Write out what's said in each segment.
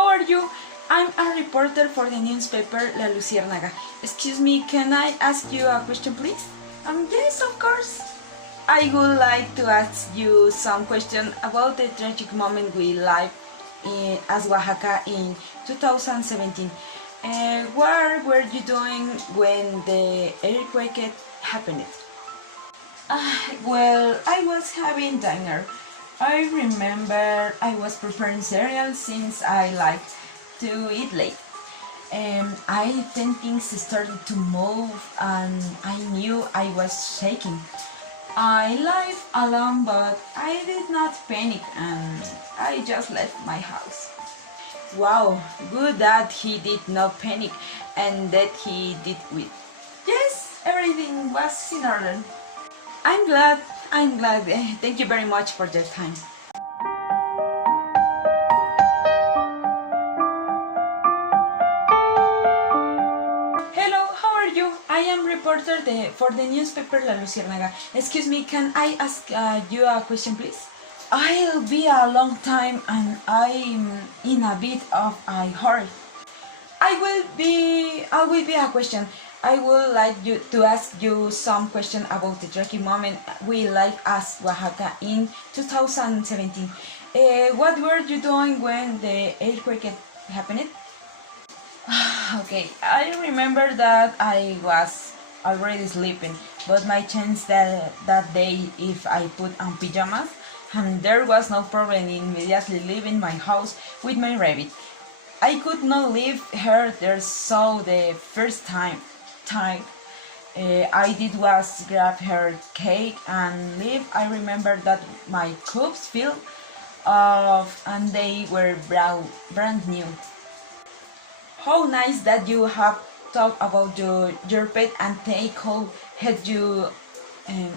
how are you? I'm a reporter for the newspaper La Luciérnaga. Excuse me, can I ask you a question, please? Yes, of course. I would like to ask you some question about the tragic moment we lived as Oaxaca in 2017. What were you doing when the earthquake happened? Well, I was having dinner. I remember I was preparing cereal since I like to eat late. Then things started to move and I knew I was shaking. I lived alone, but I did not panic and I just left my house. Wow, good that he did not panic and that he did with. Yes, everything was in order. I'm glad. Thank you very much for your time. Hello, how are you? I am reporter for the newspaper La Luciérnaga. Excuse me, can I ask you a question, please? I'll be a long time and I'm in a bit of a hurry. I will be a question. I would like you to ask you some question about the tragic moment we lived as Oaxaca in 2017. What were you doing when the earthquake happened? Okay, I remember that I was already sleeping, but my chance that day if I put on pajamas, and there was no problem immediately leaving my house with my rabbit. I could not leave her there, so the first time I did was grab her cake and leave. I remember that my cups filled and they were brand new. How nice that you have talked about your pet and they could help you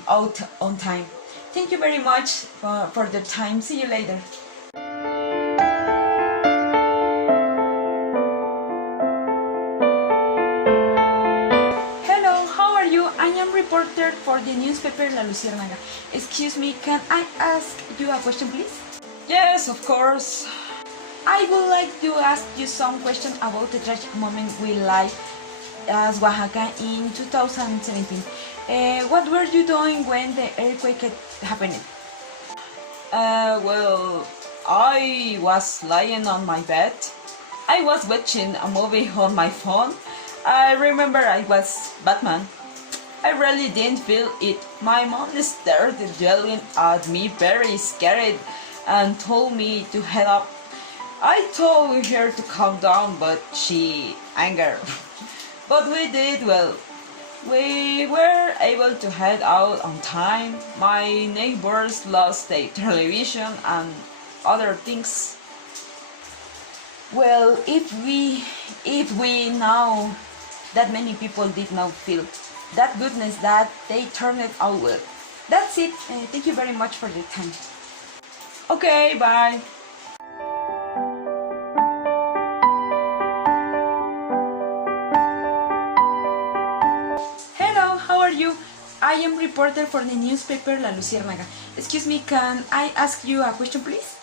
out on time. Thank you very much for the time. See you later. I am reporter for the newspaper La Luciérnaga. Excuse me, can I ask you a question, please? Yes, of course. I would like to ask you some question about the tragic moment we lived as Oaxaca in 2017. What were you doing when the earthquake happened? Well, I was lying on my bed. I was watching a movie on my phone. I remember I was Batman. I really didn't feel it. My mom started yelling at me very scared and told me to head up. I told her to calm down, but she angered. But we did well. We were able to head out on time. My neighbors lost their television and other things. Well, if we know that many people did not feel that goodness that they turned it out well. That's it. Thank you very much for your time. Okay, bye. Hello, how are you? I am reporter for the newspaper La Luciérnaga. Excuse me, can I ask you a question, please?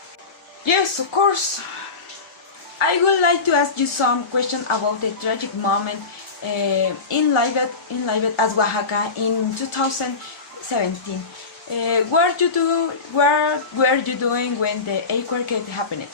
Yes, of course. I would like to ask you some question about the tragic moment in live as Oaxaca in 2017. What were you doing when the earthquake happened?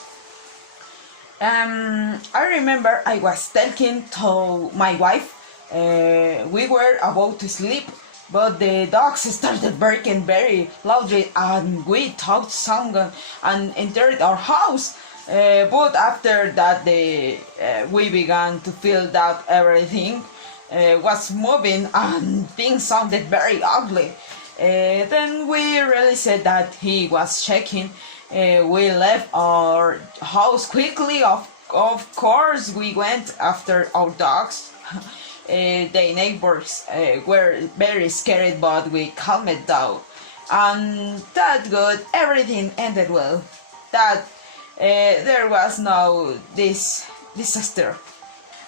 I remember I was talking to my wife. We were about to sleep, but the dogs started barking very loudly, and we talked song and entered our house. But after that, we began to feel that everything was moving and things sounded very ugly. Then we realized that he was shaking. We left our house quickly. Of course, we went after our dogs. The neighbors were very scared, but we calmed down. And that good, everything ended well. There was no this disaster.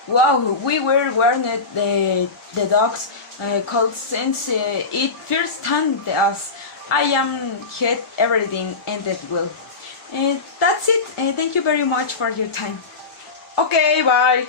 Wow, we were warned the dogs cold since it first time us. I am had everything ended well. That's it. Thank you very much for your time. Okay, bye.